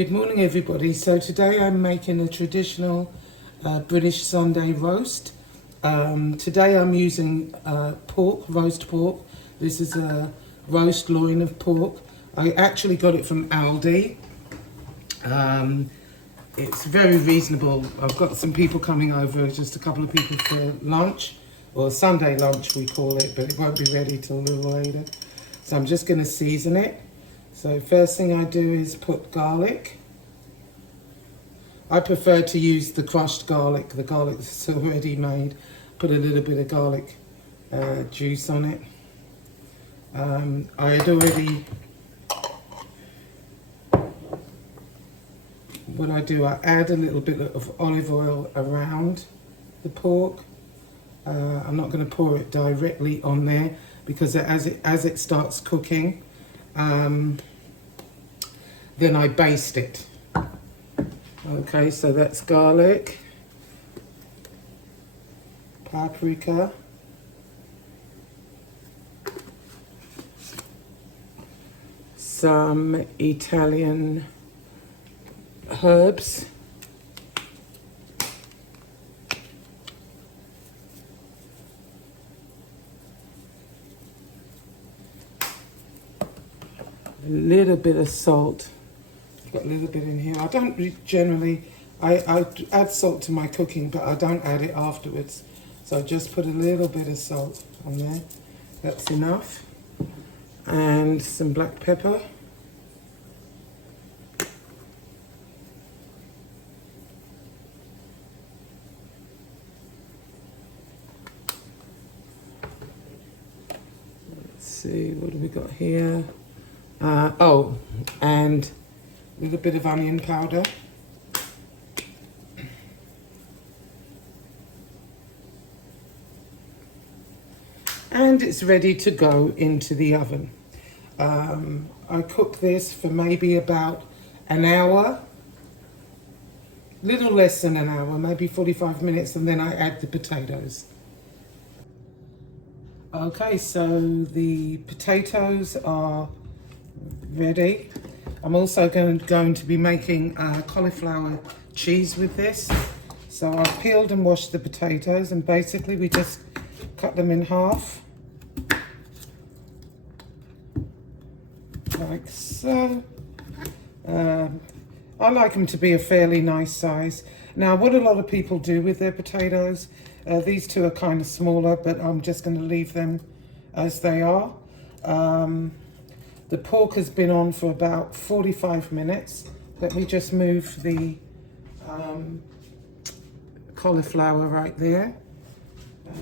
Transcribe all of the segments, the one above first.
Good morning, everybody. So today I'm making a traditional British Sunday roast. Today I'm using roast pork. This is a roast loin of pork. I actually got it from Aldi. It's very reasonable. I've got some people coming over, just a couple of people for lunch, or Sunday lunch we call it, but it won't be ready till a little later. So I'm just going to season it. So first thing I do is put garlic. I prefer to use the crushed garlic, the garlic that's already made. Put a little bit of garlic juice on it. I had already, what I do, I add a little bit of olive oil around the pork. I'm not going to pour it directly on there because as it starts cooking, then I baste it. Okay, so that's garlic, paprika, some Italian herbs, a little bit of salt. Got a little bit in here. I don't generally, I add salt to my cooking, but I don't add it afterwards. So I just put a little bit of salt on there. That's enough. And some black pepper. Let's see, what do we got here? And a little bit of onion powder. And it's ready to go into the oven. I cook this for maybe about an hour, little less than an hour, maybe 45 minutes, and then I add the potatoes. Okay, so the potatoes are ready. I'm also going to be making cauliflower cheese with this. So I've peeled and washed the potatoes, and basically we just cut them in half. Like so. I like them to be a fairly nice size. Now, what a lot of people do with their potatoes, these two are kind of smaller, but I'm just going to leave them as they are. The pork has been on for about 45 minutes. Let me just move the cauliflower right there.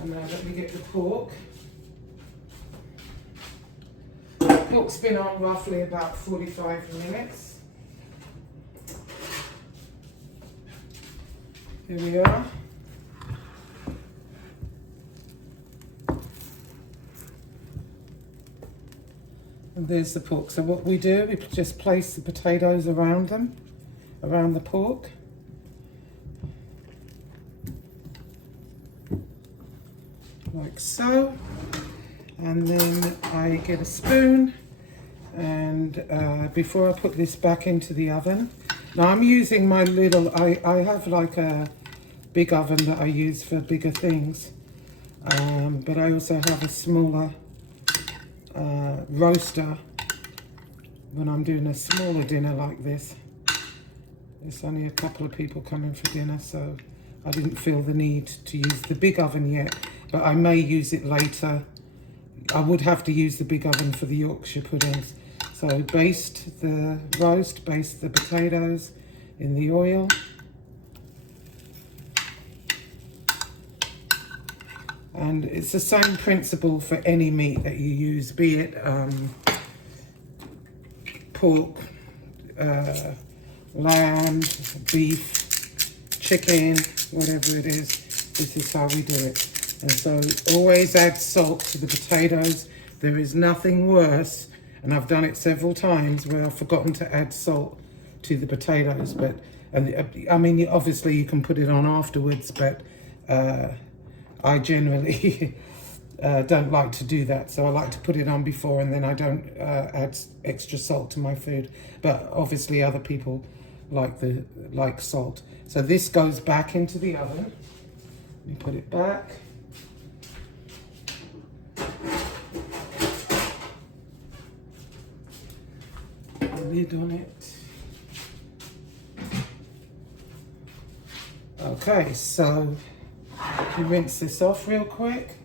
And let me get the pork. The pork's been on roughly about 45 minutes. Here we are. And there's the pork. So what we do, we just place the potatoes around them, around the pork. Like so. And then I get a spoon, and before I put this back into the oven, now I'm using my little, I have like a big oven that I use for bigger things, but I also have a smaller roaster when I'm doing a smaller dinner like this. There's only a couple of people coming for dinner, so I didn't feel the need to use the big oven yet, but I may use it later. I would have to use the big oven for the Yorkshire puddings. So baste the roast, baste the potatoes in the oil. And it's the same principle for any meat that you use, be it pork, lamb, beef, chicken, whatever it is. This is how we do it. And so always add salt to the potatoes. There is nothing worse, and I've done it several times where I've forgotten to add salt to the potatoes. But I mean, obviously you can put it on afterwards, but I generally don't like to do that. So I like to put it on before, and then I don't add extra salt to my food. But obviously other people like salt. So this goes back into the oven. Let me put it back. Put the lid on it. Okay, so you rinse this off real quick.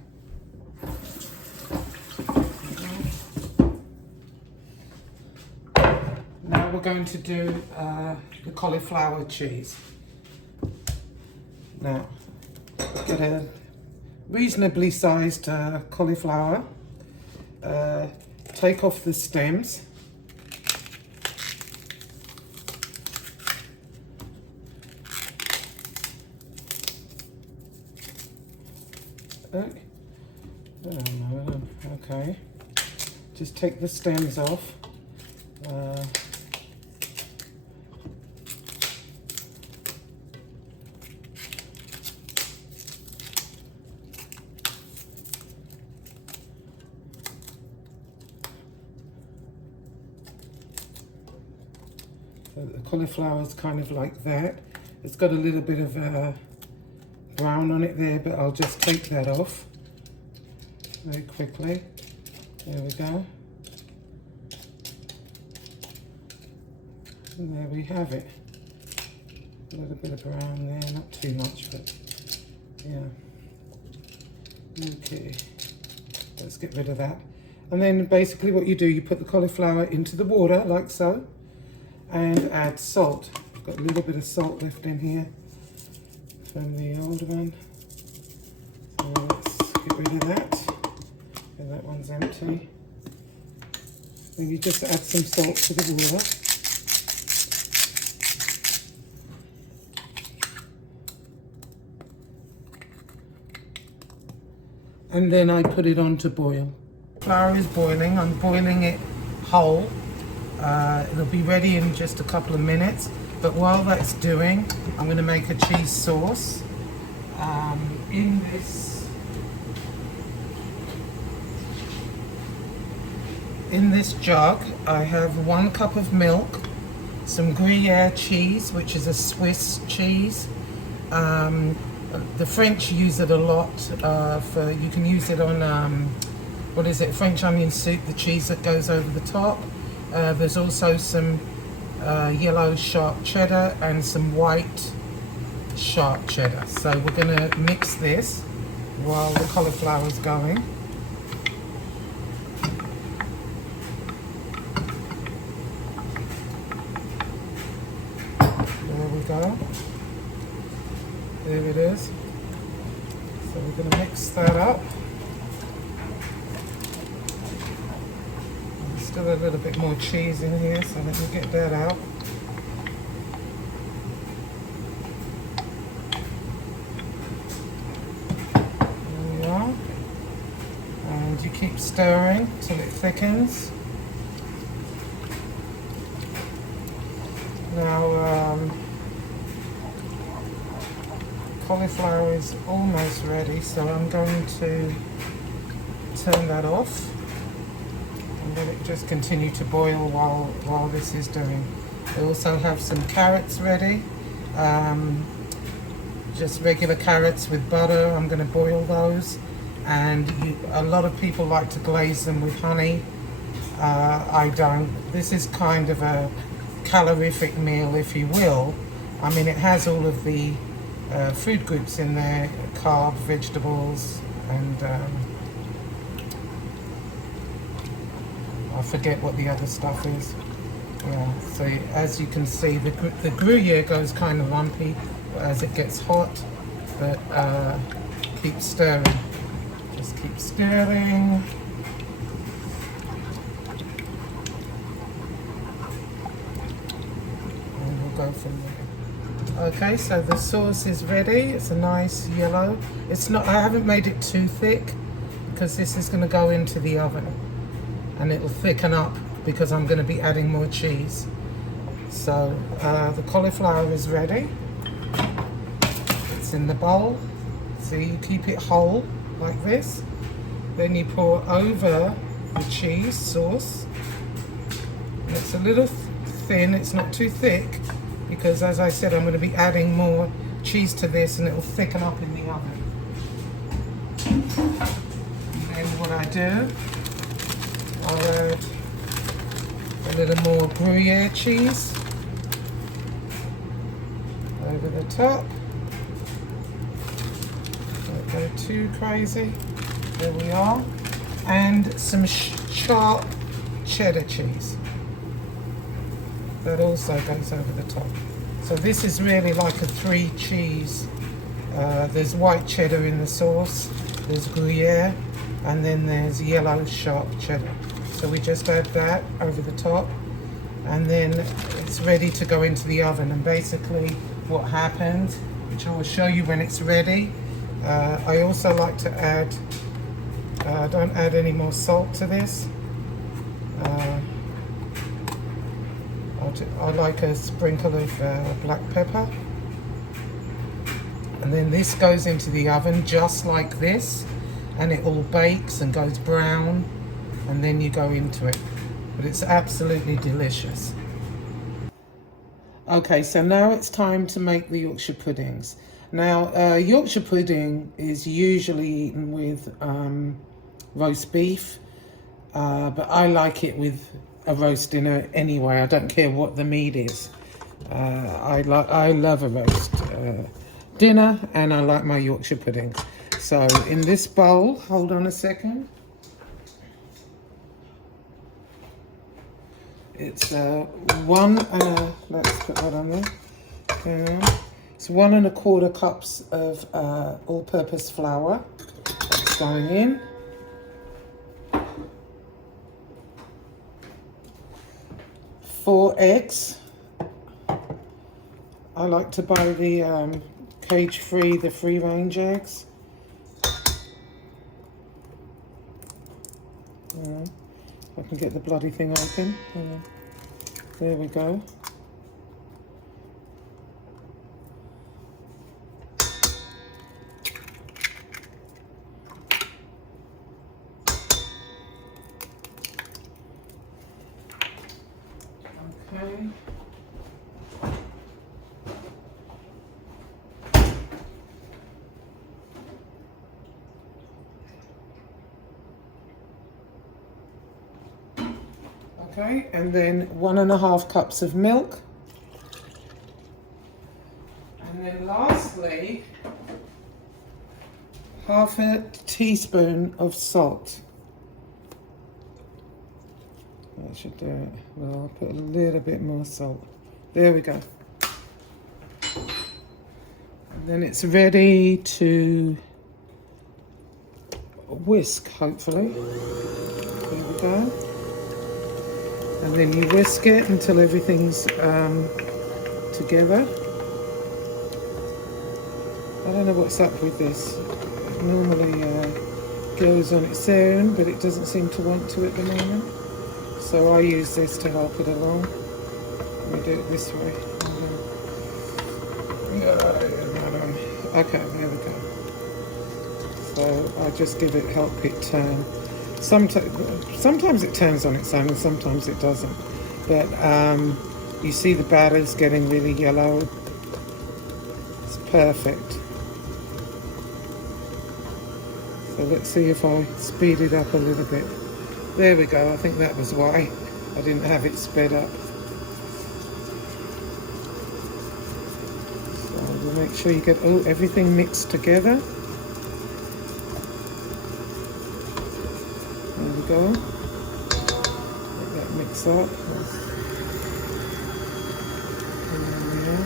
Now we're going to do the cauliflower cheese. Now, get a reasonably sized cauliflower. Take off the stems. Okay, just take the stems off. So the cauliflower is kind of like that. It's got a little bit of brown on it there, but I'll just take that off very quickly. There we go. And there we have it. A little bit of brown there, not too much, but yeah. Okay, let's get rid of that. And then basically what you do, you put the cauliflower into the water like so, and add salt. I've got a little bit of salt left in here from the old one. So let's get rid of that. And that one's empty. Then you just add some salt to the water. And then I put it on to boil. Flour is boiling. I'm boiling it whole. It'll be ready in just a couple of minutes. But while that's doing, I'm going to make a cheese sauce. In this jug, I have 1 cup of milk, some Gruyere cheese, which is a Swiss cheese. The French use it a lot. You can use it on French onion soup, the cheese that goes over the top. There's also some yellow sharp cheddar and some white sharp cheddar. So we're going to mix this while the cauliflower is going. There we go. There it is. So we're going to mix that up. There's still a little bit more cheese in here, so let me get that out. There we are. And you keep stirring till it thickens. Now, cauliflower is almost ready, so I'm going to turn that off and let it just continue to boil while this is doing. I also have some carrots ready, just regular carrots with butter. I'm going to boil those, and a lot of people like to glaze them with honey. I don't. This is kind of a calorific meal, if you will. I mean, it has all of the food groups in there, carb, vegetables, and I forget what the other stuff is. Yeah, so as you can see, the Gruyere goes kind of lumpy as it gets hot, but keep stirring. Just keep stirring. And we'll go from there. Okay, so the sauce is ready. It's a nice yellow. It's not, I haven't made it too thick because this is going to go into the oven and it'll thicken up because I'm going to be adding more cheese. So the cauliflower is ready. It's in the bowl. So you keep it whole like this. Then you pour over the cheese sauce. And it's a little thin, it's not too thick. because as I said, I'm going to be adding more cheese to this and it will thicken up in the oven. And then what I do, I'll add a little more Gruyere cheese over the top. Don't go too crazy. There we are. And some sharp cheddar cheese. That also goes over the top. So this is really like a 3 cheese. There's white cheddar in the sauce, there's Gruyere, and then there's yellow sharp cheddar. So we just add that over the top, and then it's ready to go into the oven. And basically what happens, which I will show you when it's ready, I also like to add, don't add any more salt to this. I like a sprinkle of black pepper. And then this goes into the oven just like this, and it all bakes and goes brown, and then you go into it. But it's absolutely delicious. Okay, so now it's time to make the Yorkshire puddings. Now, Yorkshire pudding is usually eaten with roast beef, but I like it with a roast dinner anyway. I don't care what the meat is. I love a roast dinner, and I like my Yorkshire pudding. So in this bowl, hold on a second. It's let's put that on there. It's 1 1/4 cups of all-purpose flour. That's going in. 4 eggs. I like to buy the cage-free, the free-range eggs. If I can get the bloody thing open. There we go. Okay. Okay, and then 1 1/2 cups of milk. And then lastly, 1/2 teaspoon of salt. That should do it. Well, I'll put a little bit more salt. There we go. And then it's ready to whisk, hopefully. There we go. And then you whisk it until everything's together. I don't know what's up with this. It normally goes on its own, but it doesn't seem to want to at the moment. So I use this to help it along. Let me do it this way. Okay, there we go. So I just give it, help it turn. Sometimes it turns on its own and sometimes it doesn't. But you see the batter's getting really yellow. It's perfect. So let's see if I speed it up a little bit. There we go. I think that was why I didn't have it sped up. So we'll make sure you get everything mixed together. There we go. Let that mix up. And there we are.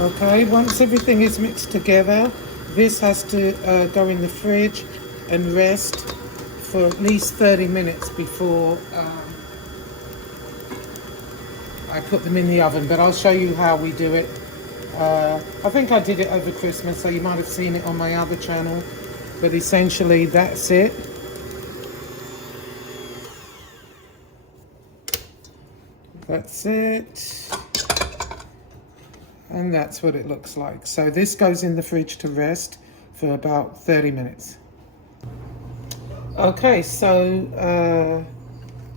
Okay, once everything is mixed together, this has to go in the fridge and rest for at least 30 minutes before I put them in the oven. But I'll show you how we do it. I think I did it over Christmas, so you might have seen it on my other channel. But essentially that's it. That's it. And that's what it looks like. So this goes in the fridge to rest for about 30 minutes. Okay, so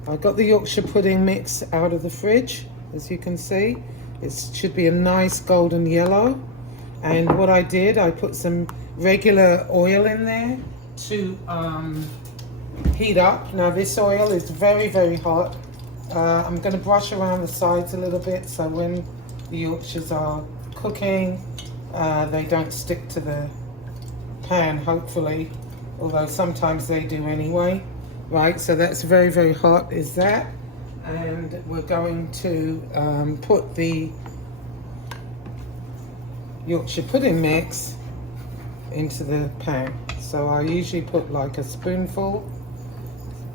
I got the Yorkshire pudding mix out of the fridge, as you can see. It should be a nice golden yellow. And what I did, I put some regular oil in there to heat up. Now this oil is very, very hot. I'm going to brush around the sides a little bit so when the Yorkshires are cooking, they don't stick to the pan, hopefully, although sometimes they do anyway. Right, so that's very, very hot, is that. And we're going to put the Yorkshire pudding mix into the pan. So I usually put like a spoonful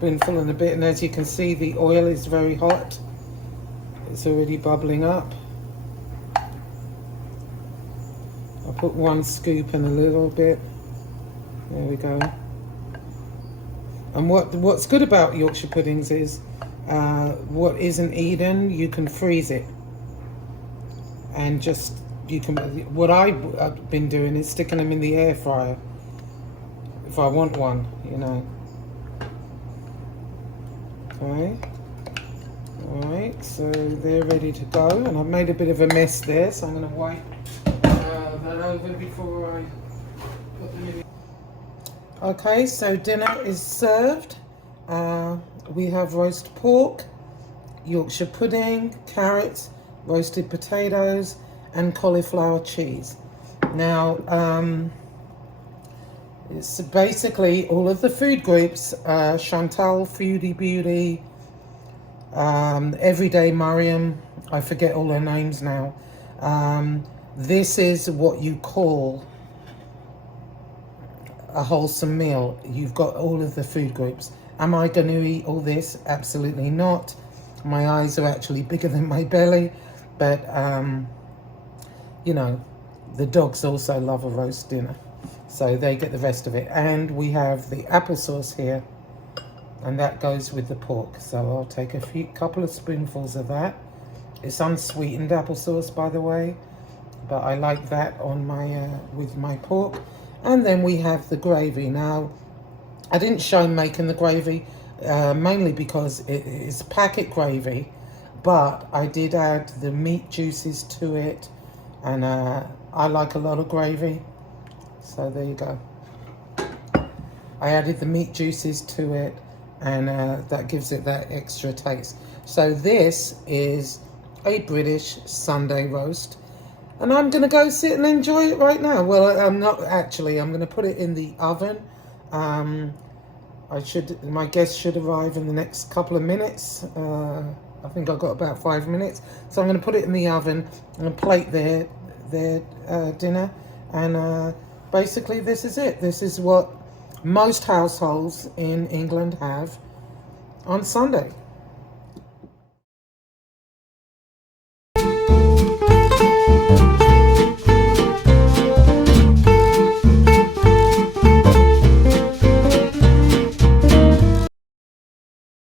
and a bit, and as you can see the oil is very hot. It's already bubbling up. I'll put 1 scoop and a little bit. There we go. And what's good about Yorkshire puddings is what isn't eaten, you can freeze it. And just, what I've been doing is sticking them in the air fryer. If I want one, you know. Okay. Alright, so they're ready to go. And I've made a bit of a mess there, so I'm going to wipe that over before I put them in. Okay, so dinner is served. We have roast pork, Yorkshire pudding, carrots, roasted potatoes, and cauliflower cheese. Now, it's basically all of the food groups, Chantal, Foodie Beauty, Everyday Mariam, I forget all their names now. This is what you call a wholesome meal. You've got all of the food groups. Am I going to eat all this? Absolutely not. My eyes are actually bigger than my belly, but you know, the dogs also love a roast dinner, so they get the rest of it. And we have the applesauce here, and that goes with the pork. So I'll take a couple of spoonfuls of that. It's unsweetened applesauce, by the way, but I like that on my with my pork. And then we have the gravy. Now, I didn't show making the gravy, mainly because it is packet gravy, but I did add the meat juices to it, and I like a lot of gravy, so there you go. I added the meat juices to it, and that gives it that extra taste. So this is a British Sunday roast, and I'm going to go sit and enjoy it right now. Well, I'm not actually. I'm going to put it in the oven. My guests should arrive in the next couple of minutes. I think I've got about 5 minutes. So I'm going to put it in the oven and plate their dinner. And basically this is it. This is what most households in England have on Sunday.